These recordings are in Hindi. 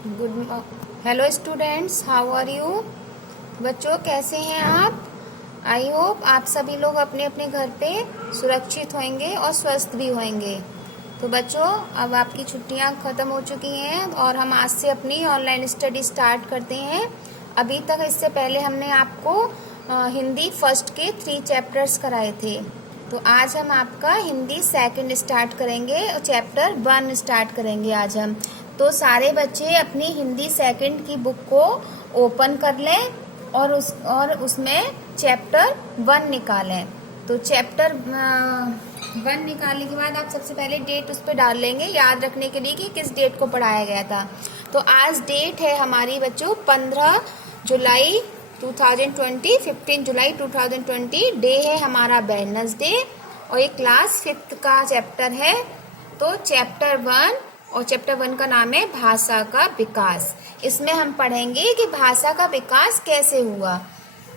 Good hello students, how are you? बच्चों, कैसे हैं आप? आई होप आप सभी लोग अपने अपने घर पे सुरक्षित होंगे और स्वस्थ भी होंगे। तो बच्चों, अब आपकी छुट्टियां ख़त्म हो चुकी हैं और हम आज से अपनी ऑनलाइन स्टडी स्टार्ट करते हैं। अभी तक इससे पहले हमने आपको हिंदी फर्स्ट के 3 चैप्टर्स कराए थे। तो आज हम आपका हिंदी सेकंड स्टार्ट करेंगे और चैप्टर 1 स्टार्ट करेंगे आज हम। तो सारे बच्चे अपनी हिंदी सेकंड की बुक को ओपन कर लें और उसमें चैप्टर 1 निकालें। तो चैप्टर 1 निकालने के बाद आप सबसे पहले डेट उस पर डाल लेंगे, याद रखने के लिए कि किस डेट को पढ़ाया गया था। तो आज डेट है हमारी बच्चों 15 जुलाई 2020, 15 जुलाई 2020। डे है हमारा वेडनेसडे और ये क्लास 5th का चैप्टर है। तो चैप्टर 1 और चैप्टर 1 का नाम है भाषा का विकास। इसमें हम पढ़ेंगे कि भाषा का विकास कैसे हुआ।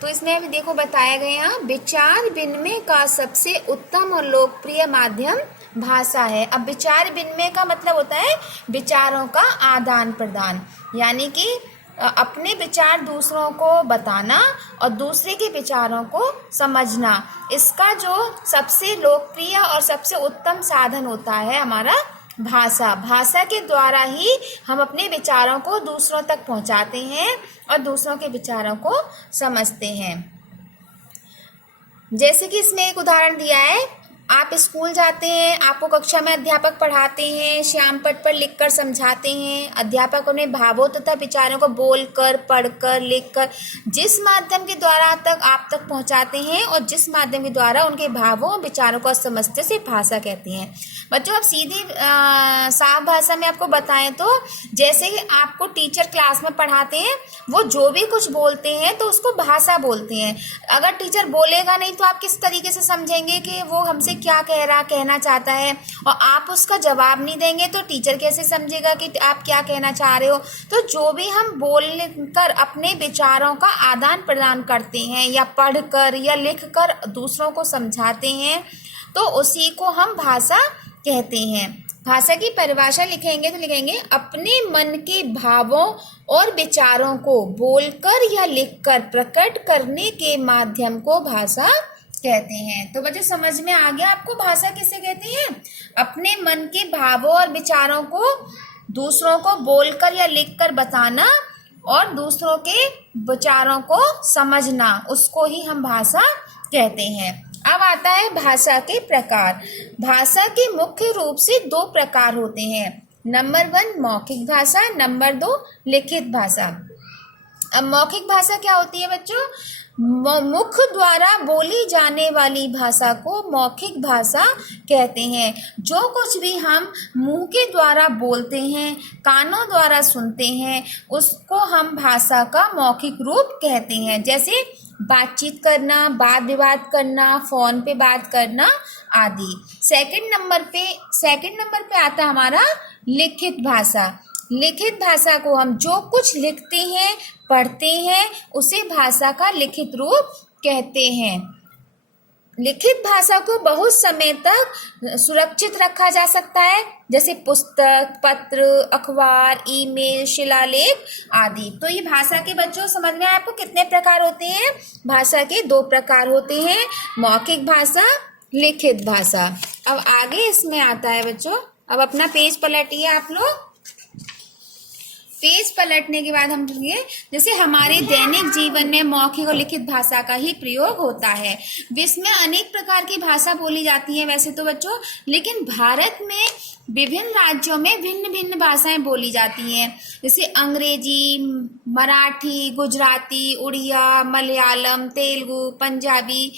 तो इसमें भी देखो बताया गया, विचार विनिमय का सबसे उत्तम और लोकप्रिय माध्यम भाषा है। अब विचार विनिमय का मतलब होता है विचारों का आदान प्रदान, यानी कि अपने विचार दूसरों को बताना और दूसरे के विचारों को समझना। इसका जो सबसे लोकप्रिय और सबसे उत्तम साधन होता है हमारा भाषा। भाषा के द्वारा ही हम अपने विचारों को दूसरों तक पहुंचाते हैं और दूसरों के विचारों को समझते हैं। जैसे कि इसमें एक उदाहरण दिया है, आप स्कूल जाते हैं, आपको कक्षा में अध्यापक पढ़ाते हैं, श्याम पट पर लिखकर समझाते हैं। अध्यापक उन्हें भावों तथा विचारों को बोलकर, पढ़कर, लिखकर जिस माध्यम के द्वारा तक आप तक पहुंचाते हैं और जिस माध्यम के द्वारा उनके भावों विचारों को समझते से भाषा कहते हैं। बच्चों, अब सीधी साफ भाषा में आपको बताएं तो जैसे कि आपको टीचर क्लास में पढ़ाते हैं, वो जो भी कुछ बोलते हैं तो उसको भाषा बोलते हैं। अगर टीचर बोलेगा नहीं तो आप किस तरीके से समझेंगे कि वो हमसे क्या कहना चाहता है, और आप उसका जवाब नहीं देंगे तो टीचर कैसे समझेगा कि आप क्या कहना चाह रहे हो। तो जो भी हम बोलकर अपने विचारों का आदान प्रदान करते हैं या पढ़कर या लिखकर दूसरों को समझाते हैं, तो उसी को हम भाषा कहते हैं। भाषा की परिभाषा लिखेंगे तो लिखेंगे अपने मन के भावों और विचारों को बोलकर या लिखकर प्रकट करने के माध्यम को भाषा कहते हैं। तो बच्चों, समझ में आ गया आपको भाषा किसे कहते हैं? अपने मन के भावों और विचारों को दूसरों को बोलकर या लिखकर बताना और दूसरों के विचारों को समझना, उसको ही हम भाषा कहते हैं। अब आता है भाषा के प्रकार। भाषा के मुख्य रूप से 2 प्रकार होते हैं। नंबर 1 मौखिक भाषा, नंबर 2 लिखित भाषा। अब मौखिक भाषा क्या होती है बच्चों? मुख द्वारा बोली जाने वाली भाषा को मौखिक भाषा कहते हैं। जो कुछ भी हम मुंह के द्वारा बोलते हैं, कानों द्वारा सुनते हैं, उसको हम भाषा का मौखिक रूप कहते हैं। जैसे बातचीत करना, वाद विवाद करना, फोन पे बात करना आदि। सेकंड नंबर पे आता है हमारा लिखित भाषा। लिखित भाषा को हम जो कुछ लिखते हैं, पढ़ते हैं, उसे भाषा का लिखित रूप कहते हैं। लिखित भाषा को बहुत समय तक सुरक्षित रखा जा सकता है, जैसे पुस्तक, पत्र, अखबार, ईमेल, शिलालेख आदि। तो ये भाषा के बच्चों समझ में आपको कितने प्रकार होते हैं? भाषा के 2 प्रकार होते हैं, मौखिक भाषा, लिखित भाषा। अब आगे इसमें आता है बच्चों, अब अपना पेज पलटिए आप लोग। पेज पलटने के बाद हम कहेंगे जैसे हमारे दैनिक जीवन में मौखिक और लिखित भाषा का ही प्रयोग होता है। विश्व में अनेक प्रकार की भाषा बोली जाती है वैसे तो बच्चों, लेकिन भारत में विभिन्न राज्यों में भिन्न भिन्न भाषाएं बोली जाती हैं। जैसे अंग्रेजी, मराठी, गुजराती, उड़िया, मलयालम, तेलुगु, पंजाबी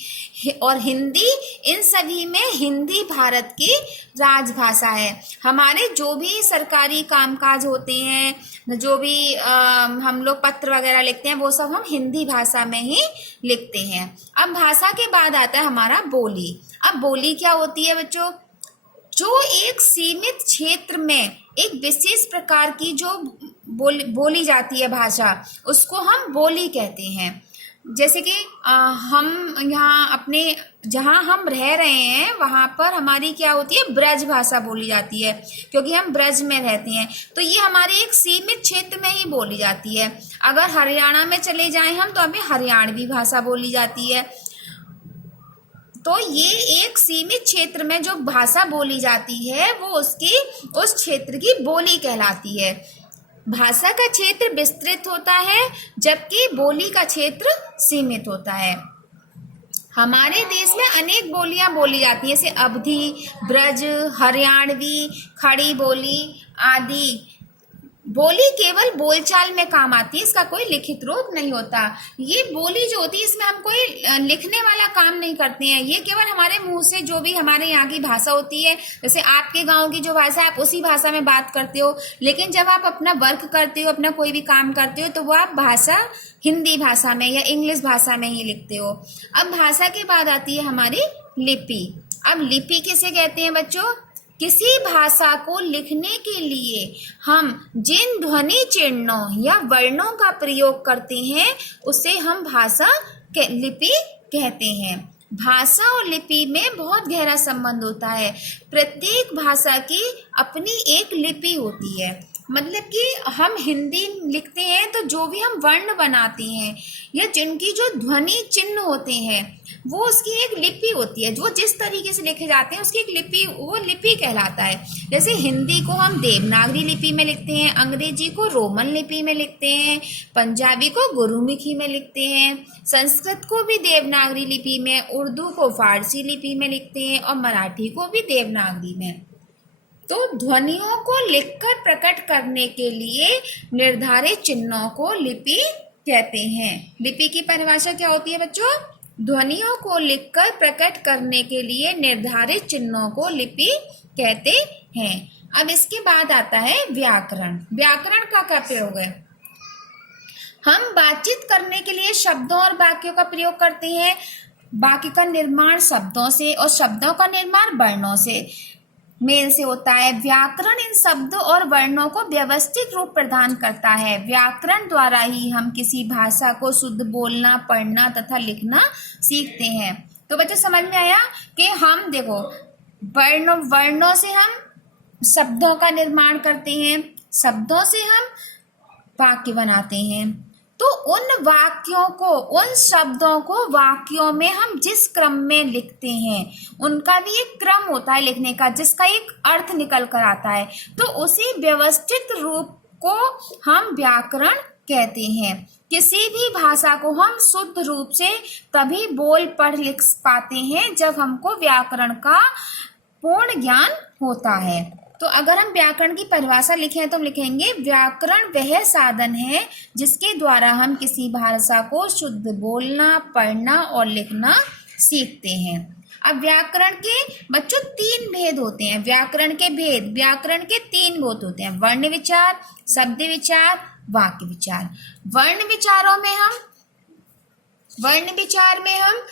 और हिंदी। इन सभी में हिंदी भारत की राजभाषा है। हमारे जो भी सरकारी कामकाज होते हैं, जो भी हम लोग पत्र वगैरह लिखते हैं, वो सब हम हिंदी भाषा में ही लिखते हैं। अब भाषा के बाद आता है हमारा बोली। अब बोली क्या होती है बच्चों? जो एक सीमित क्षेत्र में एक विशेष प्रकार की जो बोली जाती है भाषा, उसको हम बोली कहते हैं। जैसे कि हम यहाँ अपने जहाँ हम रह रहे हैं वहाँ पर हमारी क्या होती है, ब्रज भाषा बोली जाती है, क्योंकि हम ब्रज में रहते हैं। तो ये हमारे एक सीमित क्षेत्र में ही बोली जाती है। अगर हरियाणा में चले जाएं हम तो हमें हरियाणवी भाषा बोली जाती है। तो ये एक सीमित क्षेत्र में जो भाषा बोली जाती है वो उसकी उस क्षेत्र की बोली कहलाती है। भाषा का क्षेत्र विस्तृत होता है जबकि बोली का क्षेत्र सीमित होता है। हमारे देश में अनेक बोलियां बोली जाती हैं, जैसे अवधी, ब्रज, हरियाणवी, खड़ी बोली आदि। बोली केवल बोलचाल में काम आती है, इसका कोई लिखित रूप नहीं होता। ये बोली जो होती है इसमें हम कोई लिखने वाला काम नहीं करते हैं, ये केवल हमारे मुंह से जो भी हमारे यहाँ की भाषा होती है, जैसे आपके गांव की जो भाषा है आप उसी भाषा में बात करते हो, लेकिन जब आप अपना वर्क करते हो, अपना कोई भी काम करते हो, तो वो आप भाषा हिंदी भाषा में या इंग्लिश भाषा में ही लिखते हो। अब भाषा के बाद आती है हमारी लिपि। अब लिपि किसे कहते हैं बच्चों? किसी भाषा को लिखने के लिए हम जिन ध्वनि चिन्हों या वर्णों का प्रयोग करते हैं उसे हम भाषा लिपि कहते हैं। भाषा और लिपि में बहुत गहरा संबंध होता है। प्रत्येक भाषा की अपनी एक लिपि होती है, मतलब कि हम हिंदी लिखते हैं तो जो भी हम वर्ण बनाते हैं या जिनकी जो ध्वनि चिन्ह होते हैं वो उसकी एक लिपि होती है, जो जिस तरीके से लिखे जाते हैं उसकी एक लिपि, वो लिपि कहलाता है। जैसे हिंदी को हम देवनागरी लिपि में लिखते हैं, अंग्रेजी को रोमन लिपि में लिखते हैं, पंजाबी को गुरुमुखी में लिखते हैं, संस्कृत को भी देवनागरी लिपि में, उर्दू को फारसी लिपि में लिखते हैं और मराठी को भी देवनागरी में। तो ध्वनियों को लिखकर प्रकट करने के लिए निर्धारित चिन्हों को लिपि कहते हैं। लिपि की परिभाषा क्या होती है बच्चों? ध्वनियों को लिखकर प्रकट करने के लिए निर्धारित चिन्हों को लिपि कहते हैं। अब इसके बाद आता है व्याकरण। व्याकरण का क्या प्रयोग है? हम बातचीत करने के लिए शब्दों और वाक्यों का प्रयोग करते हैं। वाक्य का निर्माण शब्दों से और शब्दों का निर्माण वर्णों से मेल से होता है। व्याकरण इन शब्दों और वर्णों को व्यवस्थित रूप प्रदान करता है। व्याकरण द्वारा ही हम किसी भाषा को शुद्ध बोलना, पढ़ना तथा लिखना सीखते हैं। तो बच्चों समझ में आया कि हम देखो वर्णों से हम शब्दों का निर्माण करते हैं, शब्दों से हम वाक्य बनाते हैं। तो उन वाक्यों को, उन शब्दों को वाक्यों में हम जिस क्रम में लिखते हैं उनका भी एक क्रम होता है लिखने का, जिसका एक अर्थ निकल कर आता है। तो उसी व्यवस्थित रूप को हम व्याकरण कहते हैं। किसी भी भाषा को हम शुद्ध रूप से तभी बोल पढ़ लिख पाते हैं जब हमको व्याकरण का पूर्ण ज्ञान होता है। तो अगर हम व्याकरण की परिभाषा लिखें तो हम लिखेंगे व्याकरण वह साधन है जिसके द्वारा हम किसी भाषा को शुद्ध बोलना, पढ़ना और लिखना सीखते हैं। अब व्याकरण के बच्चों 3 भेद होते हैं। व्याकरण के 3 भेद होते हैं: वर्ण विचार, शब्द विचार, वाक्य विचार। वर्ण विचार में हम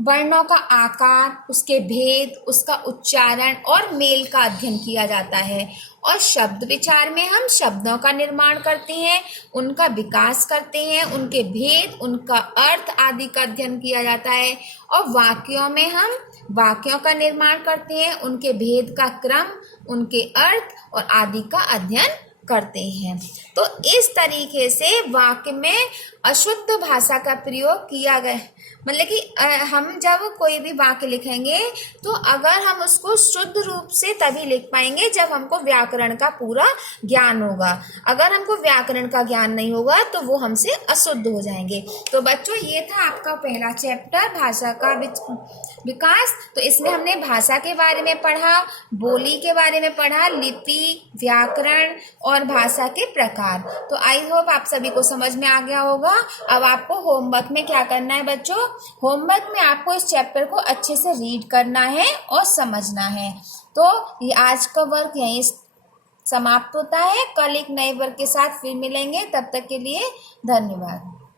वर्णों का आकार, उसके भेद, उसका उच्चारण और मेल का अध्ययन किया जाता है। और शब्द विचार में हम शब्दों का निर्माण करते हैं, उनका विकास करते हैं, उनके भेद, उनका अर्थ आदि का अध्ययन किया जाता है। और वाक्यों में हम वाक्यों का निर्माण करते हैं, उनके भेद का क्रम, उनके अर्थ और आदि का अध्ययन करते हैं। तो इस तरीके से वाक्य में अशुद्ध भाषा का प्रयोग किया गया, मतलब कि हम जब कोई भी वाक्य लिखेंगे तो अगर हम उसको शुद्ध रूप से तभी लिख पाएंगे जब हमको व्याकरण का पूरा ज्ञान होगा। अगर हमको व्याकरण का ज्ञान नहीं होगा तो वो हमसे अशुद्ध हो जाएंगे। तो बच्चों ये था आपका पहला चैप्टर, भाषा का विकास। तो इसमें हमने भाषा के बारे में पढ़ा, बोली के बारे में पढ़ा, लिपि, व्याकरण और भाषा के प्रकार। तो आई होप आप सभी को समझ में आ गया होगा। अब आपको होमवर्क में क्या करना है बच्चों? होमवर्क में आपको इस चैप्टर को अच्छे से रीड करना है और समझना है। तो ये आज का वर्क यहीं समाप्त होता है। कल एक नए वर्क के साथ फिर मिलेंगे। तब तक के लिए धन्यवाद।